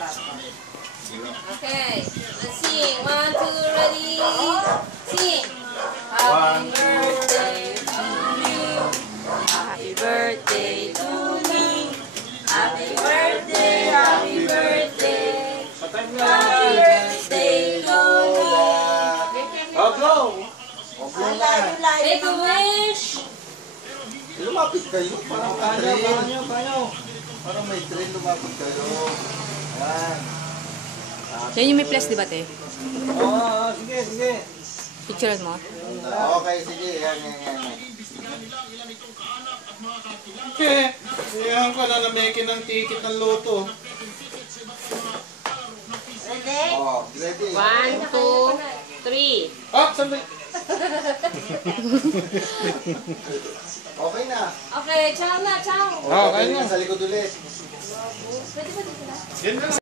Okay, let's sing. 1, 2, ready? Sing. Happy birthday to you. Happy birthday to me. Happy birthday, happy birthday. Happy birthday to me. Go! Make a wish. Lumapit kayo. Parang Paano? Parang may train, lumapit kayo. Yan. Yan yung may plus, di ba, te? Oo, sige. Picturean mo. Okay, sige. Yan. Iyan ko na namikin ng ticket ng loto. Ready? Oh, ready. 1, 2, 3. Ah, sandali. Okay na. Okay, ciao na, ciao. Okay na. Sa likod ulit. Pwede ba dito na? Yan na.